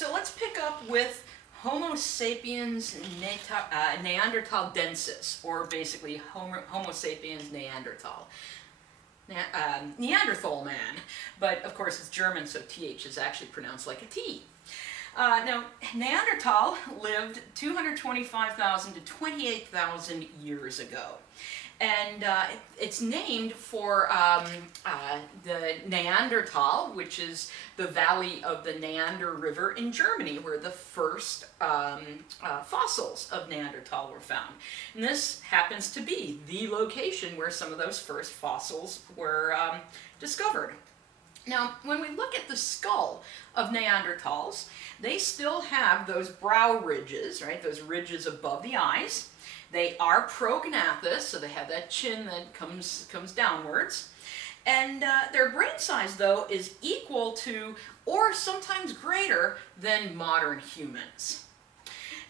right, so let's pick up with Homo sapiens neanderthalensis, or basically Homo sapiens Neanderthal. Neanderthal man, but of course it's German, so TH is actually pronounced like a T. Now, Neanderthal lived 225,000 to 28,000 years ago. And it's named for the Neanderthal, which is the valley of the Neander River in Germany, where the first fossils of Neanderthal were found. And this happens to be the location where some of those first fossils were discovered. Now, when we look at the skull of Neanderthals, they still have those brow ridges, right? Those ridges above the eyes. They are prognathous, so they have that chin that comes downwards. And their brain size, though, is equal to or sometimes greater than modern humans.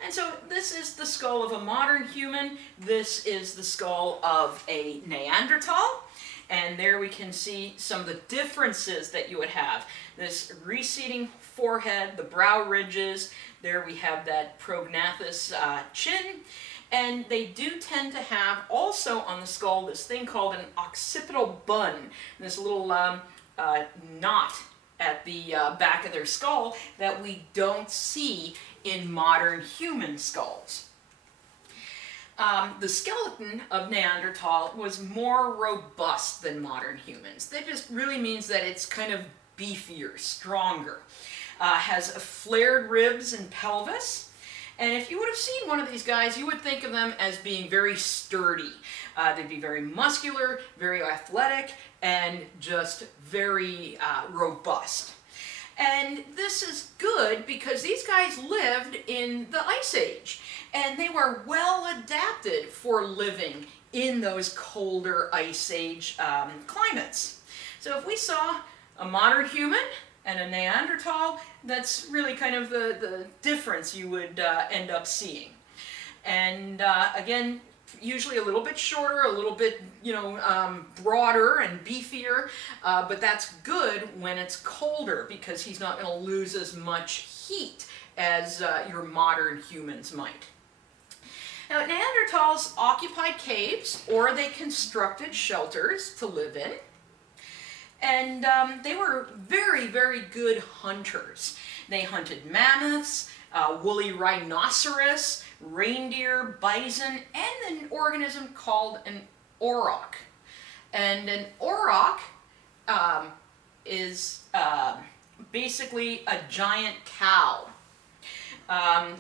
And so this is the skull of a modern human. This is the skull of a Neanderthal. And there we can see some of the differences that you would have. This receding forehead, the brow ridges. There we have that prognathous chin. And they do tend to have also on the skull this thing called an occipital bun, this little knot at the back of their skull that we don't see in modern human skulls. The skeleton of Neanderthal was more robust than modern humans. That just really means that it's kind of beefier, stronger. Has flared ribs and pelvis. And if you would have seen one of these guys, you would think of them as being very sturdy. They'd be very muscular, very athletic, and just very robust. And this is good because these guys lived in the Ice Age, and they were well adapted for living in those colder Ice Age climates. So if we saw a modern human and a Neanderthal, that's really kind of the difference you would end up seeing. And again, usually a little bit shorter, a little bit, broader and beefier, but that's good when it's colder because he's not going to lose as much heat as your modern humans might. Now, Neanderthals occupied caves, or they constructed shelters to live in. And they were very, very good hunters. They hunted mammoths, woolly rhinoceros, reindeer, bison, and an organism called an auroch. And an auroch is basically a giant cow.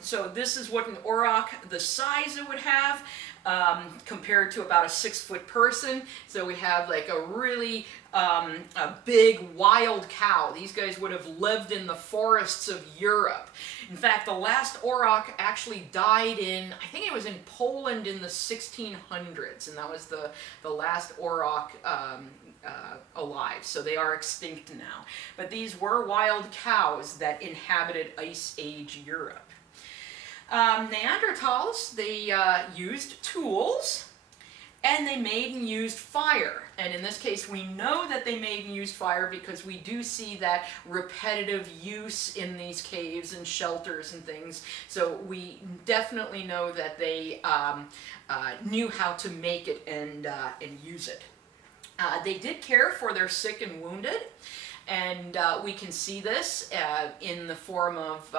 So this is what an auroch, the size it would have, compared to about a 6-foot person. So we have like a really a big wild cow. These guys would have lived in the forests of Europe. In fact, the last auroch actually died in, I think it was in Poland in the 1600s, and that was the last auroch alive. So they are extinct now. But these were wild cows that inhabited Ice Age Europe. Neanderthals, they used tools, and they made and used fire. And in this case, we know that they made and used fire because we do see that repetitive use in these caves and shelters and things. So we definitely know that they knew how to make it and use it. They did care for their sick and wounded. And we can see this in the form of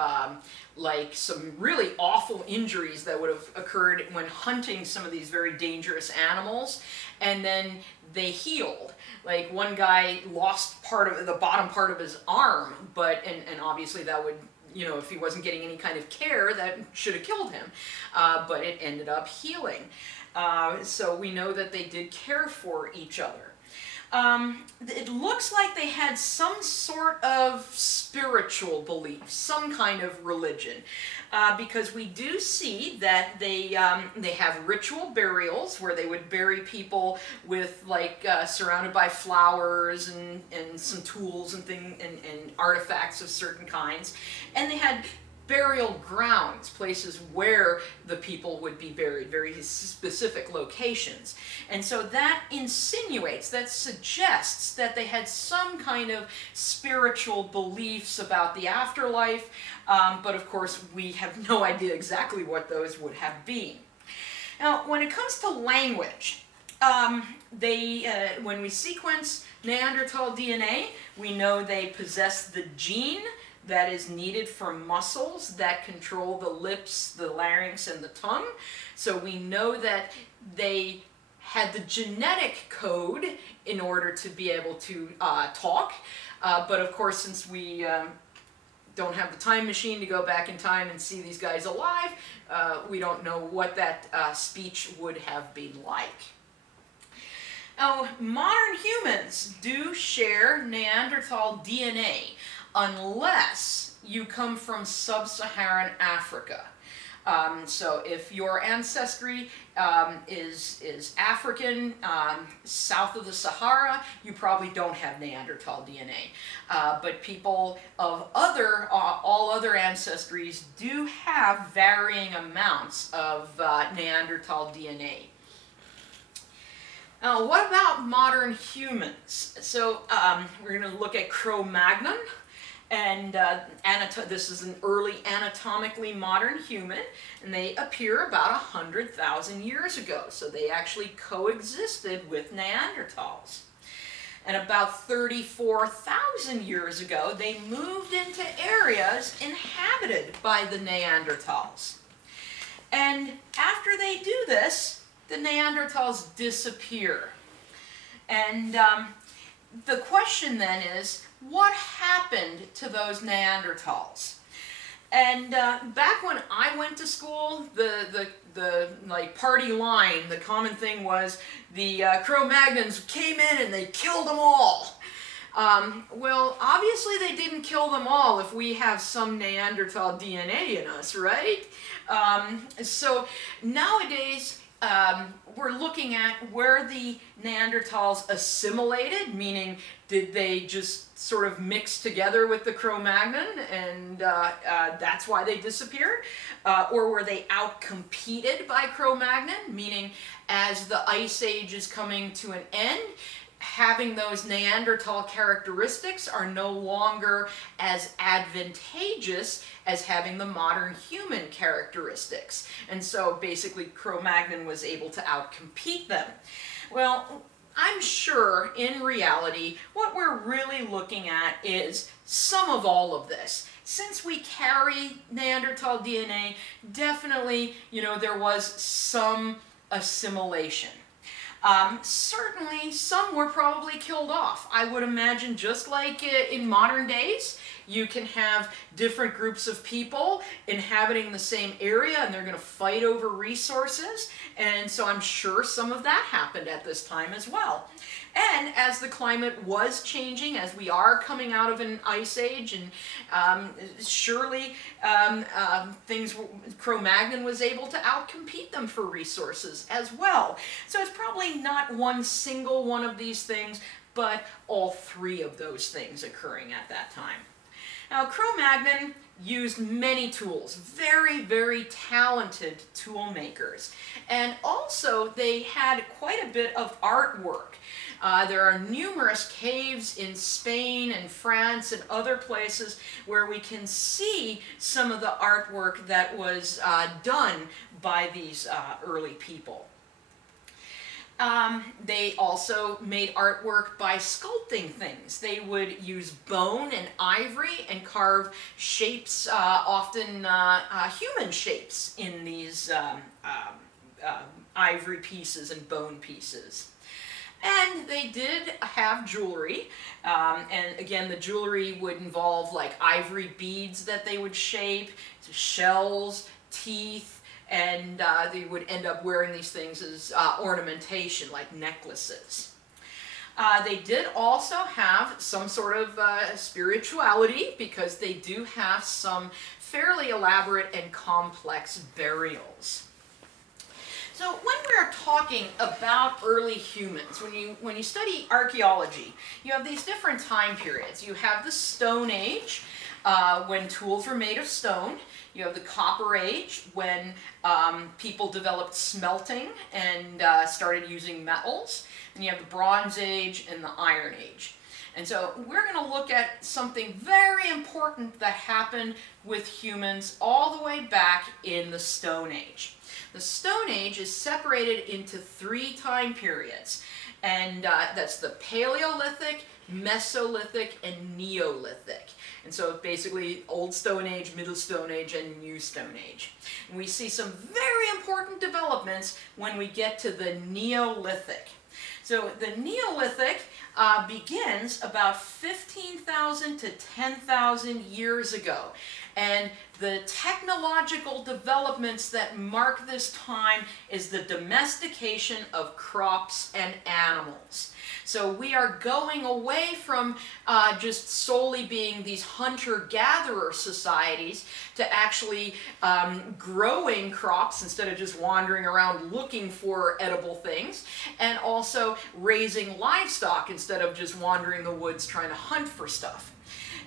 like some really awful injuries that would have occurred when hunting some of these very dangerous animals, and then they healed. Like one guy lost part of the bottom part of his arm, but and obviously that would, if he wasn't getting any kind of care, that should have killed him. But it ended up healing. So we know that they did care for each other. It looks like they had some sort of spiritual belief, some kind of religion, because we do see that they have ritual burials where they would bury people with surrounded by flowers and some tools and things and artifacts of certain kinds, and they had burial grounds, places where the people would be buried, very specific locations. And so that insinuates, that suggests that they had some kind of spiritual beliefs about the afterlife, but of course we have no idea exactly what those would have been. Now, when it comes to language, when we sequence Neanderthal DNA, we know they possess the gene that is needed for muscles that control the lips, the larynx, and the tongue. So we know that they had the genetic code in order to be able to talk. But of course, since we don't have the time machine to go back in time and see these guys alive, we don't know what that speech would have been like. Now, modern humans do share Neanderthal DNA, unless you come from sub-Saharan Africa. So if your ancestry is African, south of the Sahara, you probably don't have Neanderthal DNA. But people of all other ancestries do have varying amounts of Neanderthal DNA. Now, what about modern humans? So we're going to look at Cro-Magnon. And this is an early anatomically modern human, and they appear about 100,000 years ago. So they actually coexisted with Neanderthals. And about 34,000 years ago, they moved into areas inhabited by the Neanderthals. And after they do this, the Neanderthals disappear. And the question then is, what happened to those Neanderthals? And back when I went to school, the like party line, the common thing was the Cro-Magnons came in and they killed them all. Well, obviously they didn't kill them all if we have some Neanderthal DNA in us, right? So nowadays, we're looking at where the Neanderthals assimilated, meaning did they just sort of mix together with the Cro-Magnon and that's why they disappeared? Or were they outcompeted by Cro-Magnon, meaning as the Ice Age is coming to an end, having those Neanderthal characteristics are no longer as advantageous as having the modern human characteristics. And so basically Cro-Magnon was able to outcompete them. Well, I'm sure in reality what we're really looking at is some of all of this. Since we carry Neanderthal DNA, definitely, there was some assimilation. Certainly, some were probably killed off. I would imagine just like in modern days, you can have different groups of people inhabiting the same area and they're going to fight over resources. And so I'm sure some of that happened at this time as well. And as the climate was changing, as we are coming out of an ice age, and surely Cro-Magnon was able to outcompete them for resources as well. So it's probably not one single one of these things, but all three of those things occurring at that time. Now, Cro-Magnon used many tools, very, very talented tool makers. And also, they had quite a bit of artwork. There are numerous caves in Spain and France and other places where we can see some of the artwork that was done by these early people. They also made artwork by sculpting things. They would use bone and ivory and carve shapes, often human shapes, in these ivory pieces and bone pieces. And they did have jewelry, and again the jewelry would involve like ivory beads that they would shape, shells, teeth, and they would end up wearing these things as ornamentation, like necklaces. They did also have some sort of spirituality, because they do have some fairly elaborate and complex burials. So when we're talking about early humans, when you study archaeology, you have these different time periods. You have the Stone Age, when tools were made of stone. You have the Copper Age, when people developed smelting and started using metals. And you have the Bronze Age and the Iron Age. And so we're going to look at something very important that happened with humans all the way back in the Stone Age. The Stone Age is separated into 3 time periods, and that's the Paleolithic, Mesolithic, and Neolithic. And so basically Old Stone Age, Middle Stone Age, and New Stone Age. And we see some very important developments when we get to the Neolithic. So the Neolithic begins about 15,000 to 10,000 years ago. And the technological developments that mark this time is the domestication of crops and animals. So we are going away from just solely being these hunter-gatherer societies to actually growing crops instead of just wandering around looking for edible things, and also raising livestock instead of just wandering the woods trying to hunt for stuff.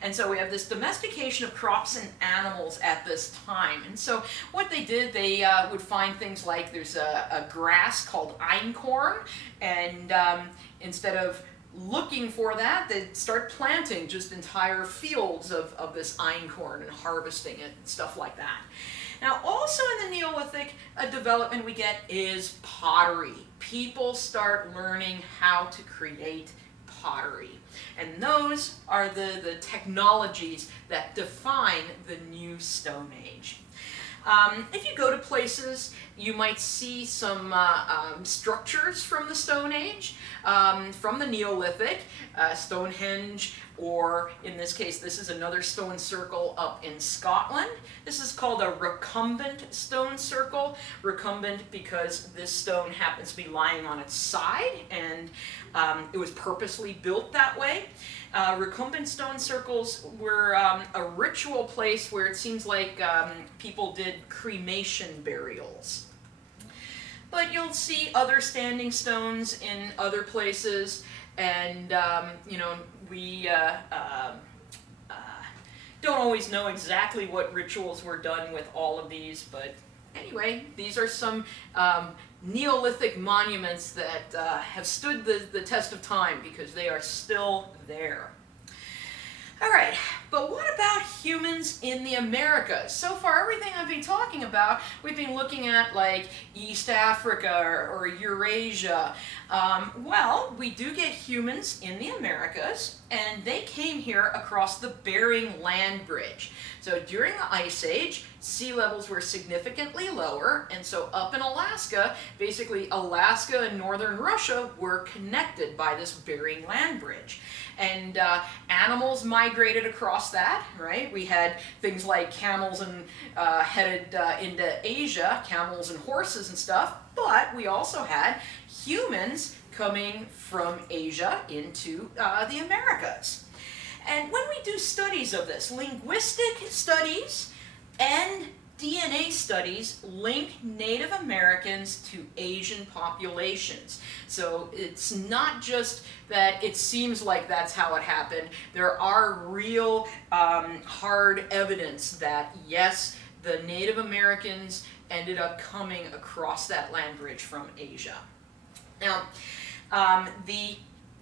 And so we have this domestication of crops and animals at this time. And so what they did, they would find things like there's a grass called einkorn, and instead of looking for that, they'd start planting just entire fields of this einkorn and harvesting it and stuff like that. Now, also in the Neolithic, a development we get is pottery. People start learning how to create pottery. And those are the technologies that define the New Stone Age. If you go to places, you might see some structures from the Stone Age, from the Neolithic, Stonehenge, or in this case, this is another stone circle up in Scotland. This is called a recumbent stone circle. Recumbent because this stone happens to be lying on its side, and it was purposely built that way. Recumbent stone circles were a ritual place where it seems like people did cremation burials. But you'll see other standing stones in other places, and you know, we don't always know exactly what rituals were done with all of these, but anyway, these are some Neolithic monuments that have stood the test of time because they are still there. All right, but what about humans in the Americas? So far, everything I've been talking about, we've been looking at like East Africa or Eurasia. Well, we do get humans in the Americas, and they came here across the Bering Land Bridge. So during the Ice Age, sea levels were significantly lower, and so up in Alaska, basically Alaska and northern Russia were connected by this Bering Land Bridge. And animals migrated across that, right? We had things like camels and headed into Asia, camels and horses and stuff, but we also had humans coming from Asia into the Americas. And when we do studies of this, linguistic studies and DNA studies link Native Americans to Asian populations. So it's not just that it seems like that's how it happened. There are real hard evidence that, yes, the Native Americans ended up coming across that land bridge from Asia. Now, the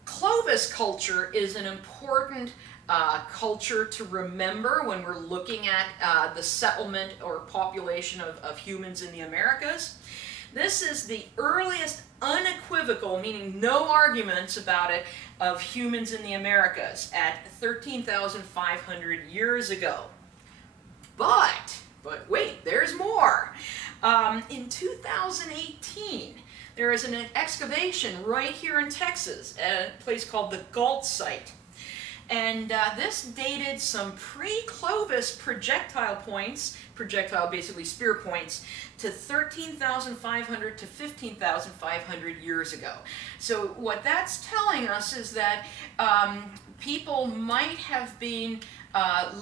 Clovis culture is an important culture to remember when we're looking at the settlement or population of humans in the Americas. This is the earliest unequivocal, meaning no arguments about it, of humans in the Americas at 13,500 years ago. But wait, there's more. In 2018, there is an excavation right here in Texas at a place called the Galt Site. And this dated some pre-Clovis projectile points, projectile basically spear points, to 13,500 to 15,500 years ago. So what that's telling us is that people might have been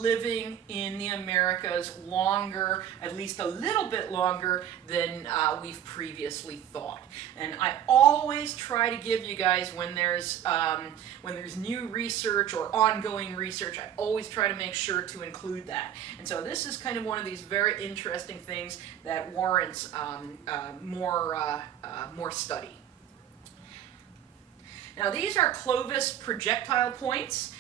living in the Americas longer, at least a little bit longer than we've previously thought. And I always try to give you guys, when there's new research or ongoing research, I always try to make sure to include that. And so this is kind of one of these very interesting things that warrants more study. Now these are Clovis projectile points.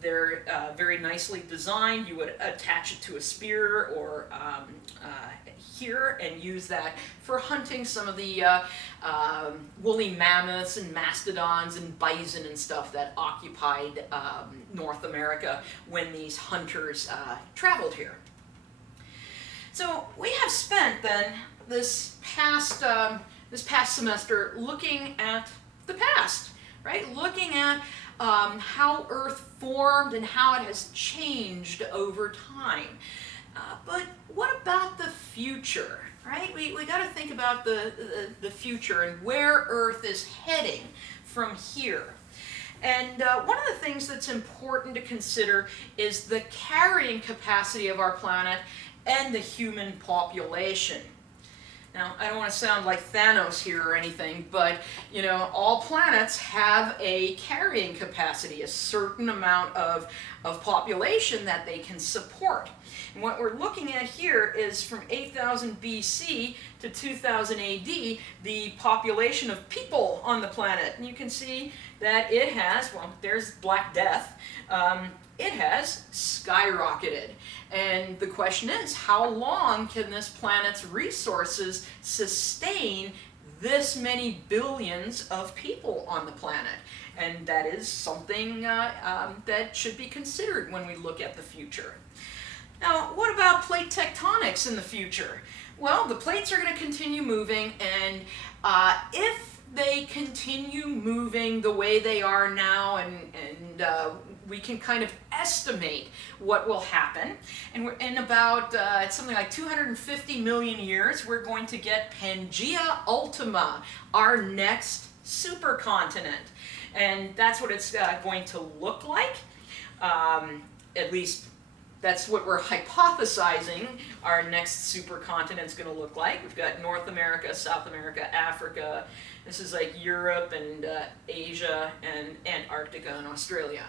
They're very nicely designed. You would attach it to a spear or here and use that for hunting some of the woolly mammoths and mastodons and bison and stuff that occupied North America when these hunters traveled here. So we have spent then this past semester looking at the past, right? Looking at how Earth formed and how it has changed over time. But what about the future, right? We got to think about the future and where Earth is heading from here. And one of the things that's important to consider is the carrying capacity of our planet and the human population. Now, I don't want to sound like Thanos here or anything, but, you know, all planets have a carrying capacity, a certain amount of population that they can support. And what we're looking at here is from 8000 BC to 2000 AD, the population of people on the planet. And you can see that it has, well, there's Black Death, it has skyrocketed. And the question is, how long can this planet's resources sustain this many billions of people on the planet? And that is something that should be considered when we look at the future. Now, what about plate tectonics in the future? Well, the plates are going to continue moving, and if they continue moving the way they are now, and we can kind of estimate what will happen. And we're in about something like 250 million years, we're going to get Pangaea Ultima, our next supercontinent. And that's what it's going to look like. At least that's what we're hypothesizing our next supercontinent is going to look like. We've got North America, South America, Africa. This is like Europe and Asia and Antarctica and Australia.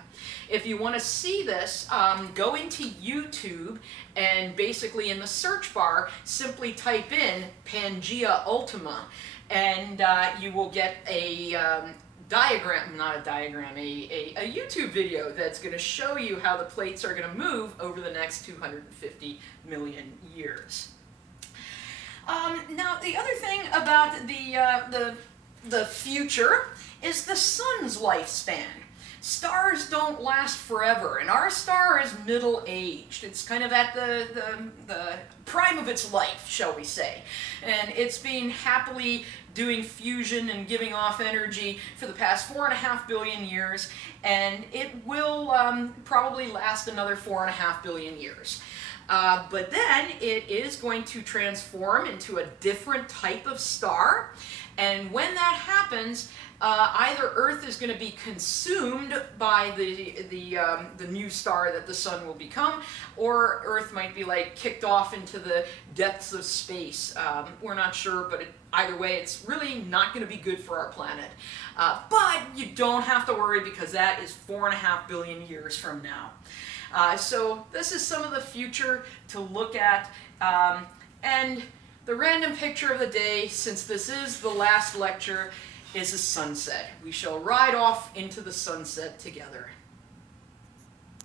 If you want to see this, go into YouTube and basically in the search bar, simply type in Pangaea Ultima, and you will get a diagram, not a diagram, a YouTube video that's going to show you how the plates are going to move over the next 250 million years. Now, the other thing about the future is the sun's lifespan. Stars don't last forever, and our star is middle-aged. It's kind of at the prime of its life, shall we say. And it's been happily doing fusion and giving off energy for the past 4.5 billion years, and it will probably last another 4.5 billion years. But then it is going to transform into a different type of star, and when that happens, either Earth is going to be consumed by the new star that the sun will become, or Earth might be like kicked off into the depths of space. We're not sure, but either way, it's really not going to be good for our planet. But you don't have to worry, because that is 4.5 billion years from now. So this is some of the future to look at. And the random picture of the day, since this is the last lecture, is a sunset. We shall ride off into the sunset together.